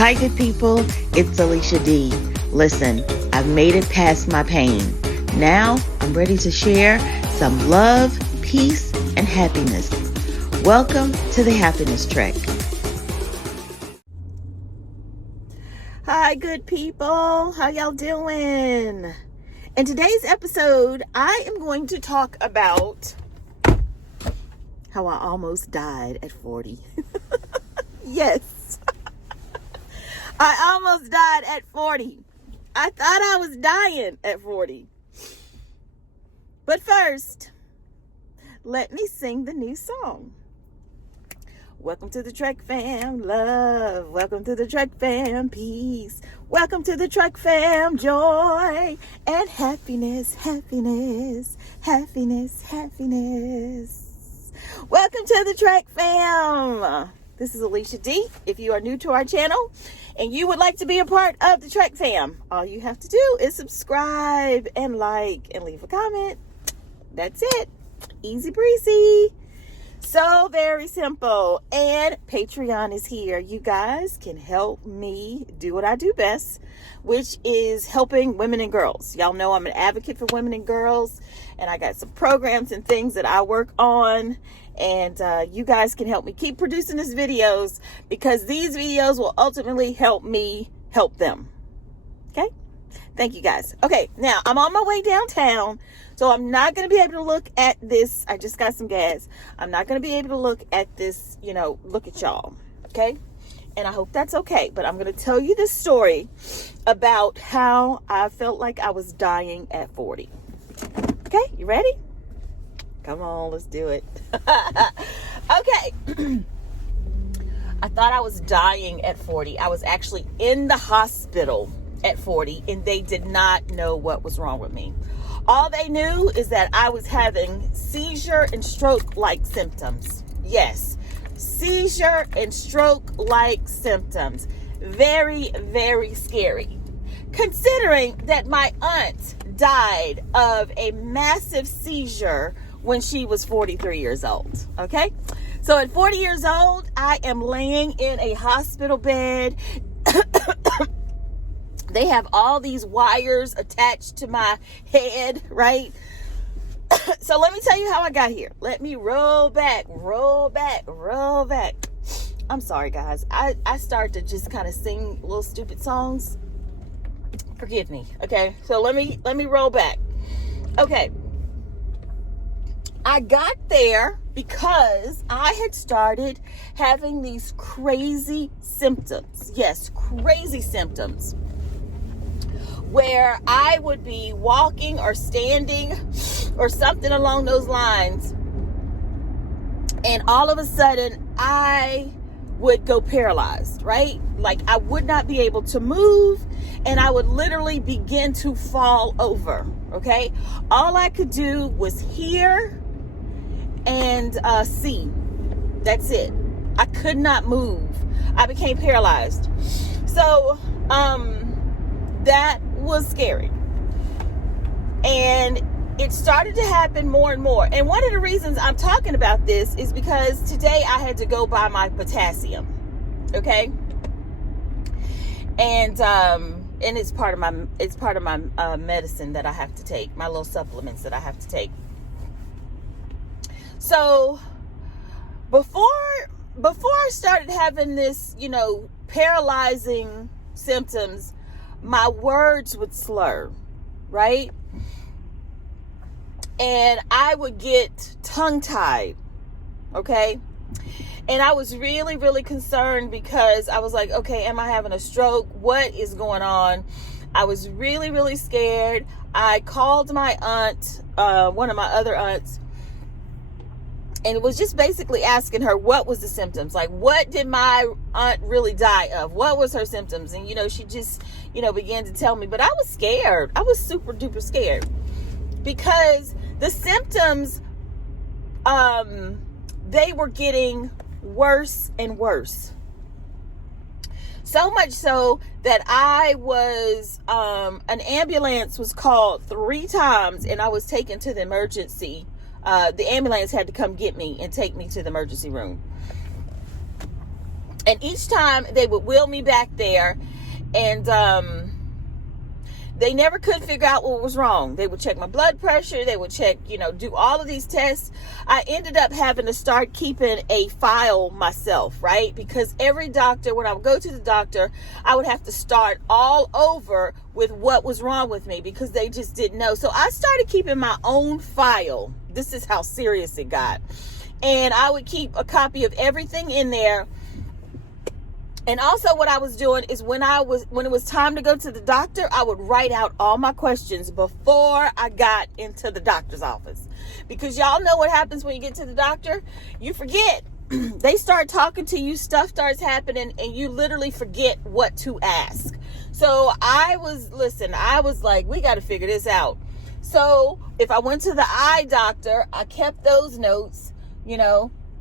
Hi, good people. It's Alicia D. Listen, I've made it past my pain. Now I'm ready to share some love, peace, and happiness. Welcome to the Happiness Trek. Hi, good people. How y'all doing? In today's episode, I am going to talk about how I almost died at 40. Yes. I almost died at 40. I thought I was dying at 40. But first, let me sing the new song. Welcome to the Trek fam, love. Welcome to the Trek fam, peace. Welcome to the Trek fam, joy and happiness, happiness, happiness, happiness. Welcome to the Trek fam. This is Alicia D. If you are new to our channel and you would like to be a part of the Trek fam, all you have to do is subscribe and like and leave a comment. That's it. Easy breezy. So very simple. And Patreon is here. You guys can help me do what I do best, which is helping women and girls. Y'all know I'm an advocate for women and girls, and I got some programs and things that I work on. And you guys can help me keep producing these videos, because these videos will ultimately help me help them. Okay? Thank you guys. Okay, now I'm on my way downtown. So I'm not going to be able to look at this. I just got some gas. I'm not going to be able to look at this, look at y'all. Okay? And I hope that's okay. But I'm going to tell you this story about how I felt like I was dying at 40. Okay? You ready? Come on, let's do it. Okay. I thought I was dying at 40. I was actually in the hospital at 40, and they did not know what was wrong with me. All they knew is that I was having seizure and stroke-like symptoms. Yes, seizure and stroke-like symptoms. Very, very scary. Considering that my aunt died of a massive seizure when she was 43 years old. Okay? So at 40 years old, I am laying in a hospital bed. They have all these wires attached to my head, right? So let me tell you how I got here. Let me roll back. I'm sorry, guys. I start to just kind of sing little stupid songs. Forgive me, okay? So let me roll back. Okay. I got there because I had started having these crazy symptoms. Yes, crazy symptoms. Where I would be walking or standing or something along those lines, and all of a sudden I would go paralyzed, right? Like I would not be able to move, and I would literally begin to fall over, okay? All I could do was hear and see. That's it. I could not move. I became paralyzed. So, that was scary. And it started to happen more and more. And one of the reasons I'm talking about this is because today I had to go buy my potassium. Okay? And it's part of my medicine that I have to take, my little supplements that I have to take. So before I started having this, paralyzing symptoms, my words would slur, right? And I would get tongue-tied, okay? And I was really, really concerned, because I was like, okay, am I having a stroke? What is going on? I was really, really scared. I called my aunt, one of my other aunts, and it was just basically asking her what was the symptoms. Like, what did my aunt really die of? What was her symptoms? And, she just, began to tell me. But I was scared. I was super duper scared. Because the symptoms, they were getting worse and worse. So much so that I was, an ambulance was called 3 times, and I was taken to the emergency. The ambulance had to come get me and take me to the emergency room. And each time they would wheel me back there, and they never could figure out what was wrong. They would check my blood pressure. They would check, do all of these tests. I ended up having to start keeping a file myself, right? Because every doctor, when I would go to the doctor, I would have to start all over with what was wrong with me because they just didn't know. So I started keeping my own file. This is how serious it got. And I would keep a copy of everything in there. And also what I was doing is when it was time to go to the doctor, I would write out all my questions before I got into the doctor's office. Because y'all know what happens when you get to the doctor. You forget. They start talking to you, stuff starts happening, and you literally forget what to ask. So I was like, we got to figure this out. So if I went to the eye doctor, I kept those notes,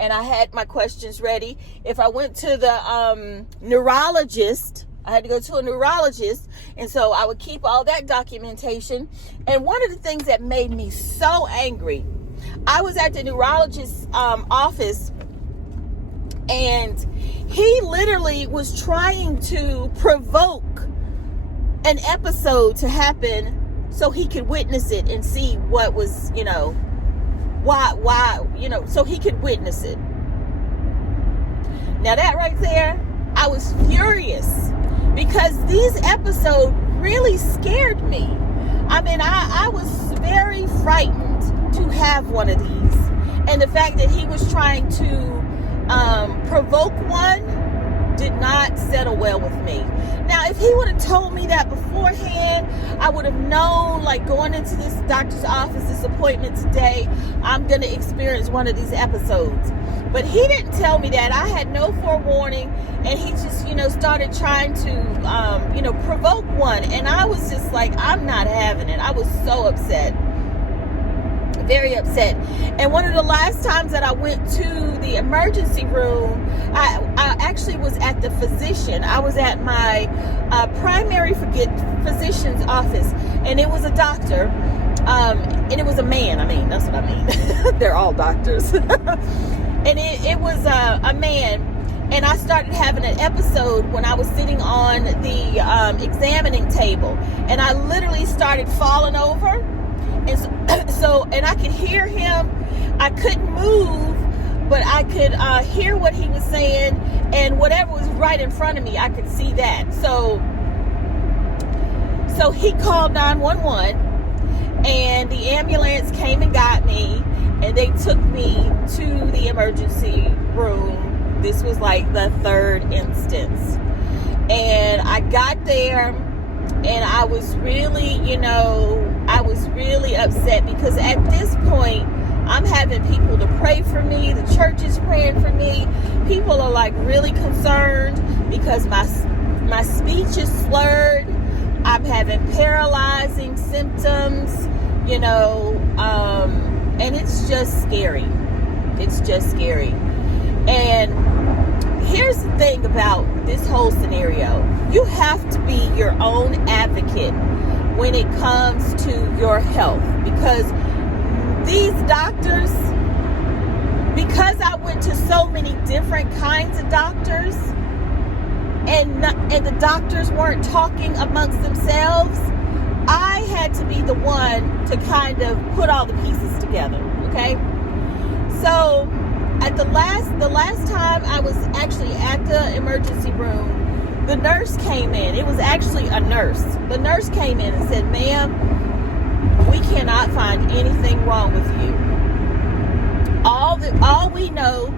and I had my questions ready. If I went to the neurologist, I had to go to a neurologist. And so I would keep all that documentation. And one of the things that made me so angry, I was at the neurologist's office, and he literally was trying to provoke an episode to happen so he could witness it and see what was, why, so he could witness it. Now that right there, I was furious because these episodes really scared me. I mean, I was very frightened to have one of these. And the fact that he was trying to provoke one did not settle well with me. Now, if he would have told me that beforehand, I would have known, like, going into this doctor's office, this appointment today, I'm going to experience one of these episodes. But he didn't tell me that. I had no forewarning, and he just, started trying to, provoke one. And I was just like, I'm not having it. I was so upset. Very upset. And one of the last times that I went to the emergency room, I actually was at the physician. I was at my primary physician's office, and it was a doctor, and it was a man. I mean, that's what I mean. They're all doctors. And it was a man, and I started having an episode when I was sitting on the examining table, and I literally started falling over. And so I could hear him. I couldn't move, but I could hear what he was saying, and whatever was right in front of me, I could see that. So he called 911, and the ambulance came and got me, and they took me to the emergency room. This was like the third instance, and I got there, and I was really, upset because at this point, I'm having people to pray for me. The church is praying for me. People are like really concerned because my speech is slurred. I'm having paralyzing symptoms, and it's just scary. It's just scary. And here's the thing about this whole scenario. You have to be your own advocate when it comes to your health, because these doctors, because I went to so many different kinds of doctors, and the doctors weren't talking amongst themselves, I had to be the one to kind of put all the pieces together. Okay, so at the last time I was actually at the emergency room, the nurse came in. It was actually a nurse. The nurse came in and said, "Ma'am, we cannot find anything wrong with you. All we know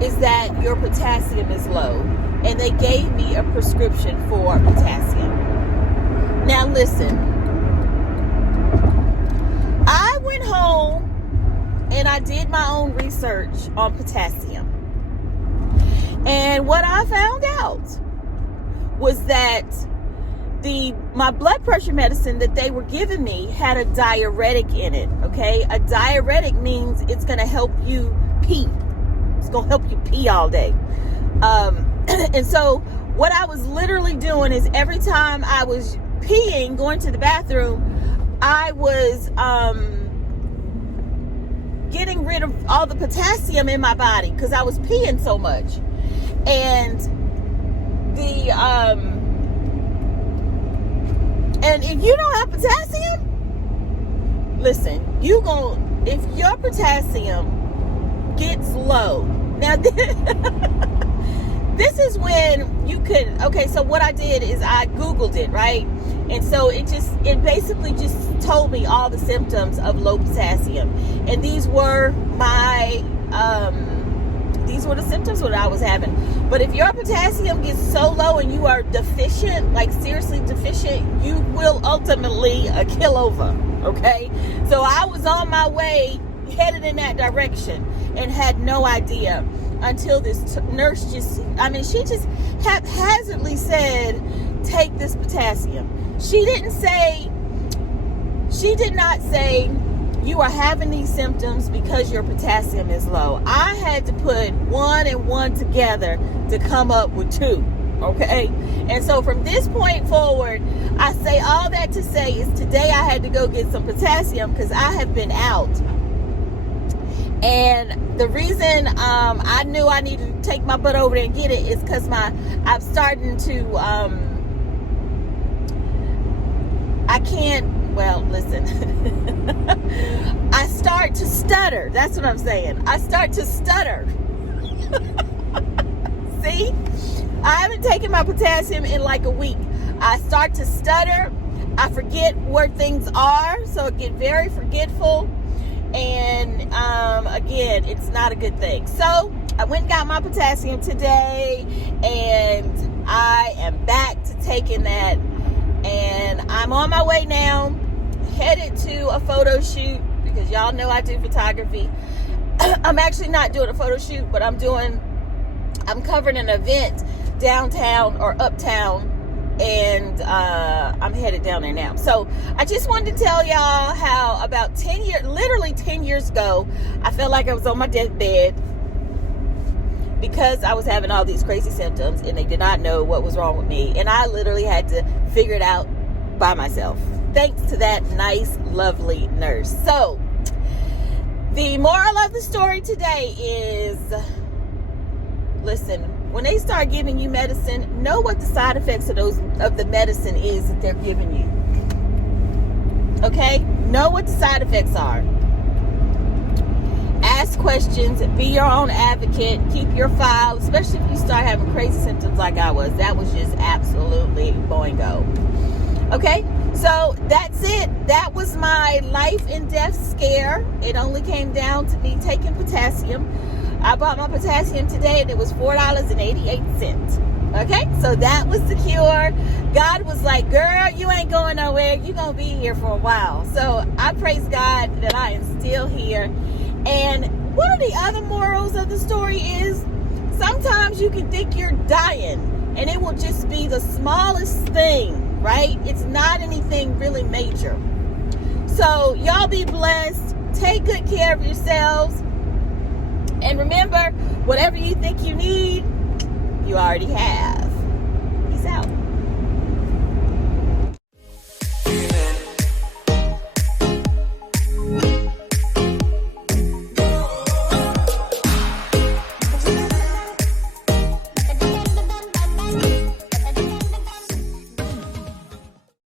is that your potassium is low." And they gave me a prescription for potassium. Now listen, I went home and I did my own research on potassium. And what I found out was that my blood pressure medicine that they were giving me had a diuretic in it, okay? A diuretic means it's going to help you pee. It's going to help you pee all day. And so what I was literally doing is every time I was peeing, going to the bathroom, I was getting rid of all the potassium in my body because I was peeing so much. And And if you don't have potassium, listen, if your potassium gets low, now this is when you could, okay, so what I did is I Googled it, right? And so it basically just told me all the symptoms of low potassium. And these were the symptoms that I was having. But if your potassium gets so low and you are deficient, like seriously deficient, you will ultimately kill over, okay? So I was on my way, headed in that direction, and had no idea until this nurse she just haphazardly said, take this potassium. She did not say you are having these symptoms because your potassium is low. I had to put one and one together to come up with two, okay? And so from this point forward, I say all that to say is today I had to go get some potassium because I have been out. And the reason I knew I needed to take my butt over there and get it is because I'm starting to, I start to stutter. That's what I'm saying. I start to stutter. See? I haven't taken my potassium in like a week. I start to stutter. I forget where things are, so I get very forgetful. And again, it's not a good thing. So I went and got my potassium today, and I am back to taking that. And I'm on my way now, headed to a photo shoot, because y'all know I do photography. I'm actually not doing a photo shoot, but I'm covering an event downtown or uptown, and I'm headed down there now. So I just wanted to tell y'all how about 10 years ago, I felt like I was on my deathbed because I was having all these crazy symptoms and they did not know what was wrong with me. And I literally had to figure it out by myself, thanks to that nice, lovely nurse. So the moral of the story today is, listen, when they start giving you medicine, know what the side effects of the medicine is that they're giving you. Okay? Know what the side effects are. Ask questions. Be your own advocate. Keep your file, especially if you start having crazy symptoms like I was. That was just absolutely boingo. Okay? So that's it. That was my life and death scare. It only came down to me taking potassium. I bought my potassium today and it was $4.88. Okay, so that was the cure. God was like, girl, you ain't going nowhere. You're going to be here for a while. So I praise God that I am still here. And one of the other morals of the story is sometimes you can think you're dying and it will just be the smallest thing, right? It's not anything really major. So y'all be blessed. Take good care of yourselves. And remember, whatever you think you need, you already have.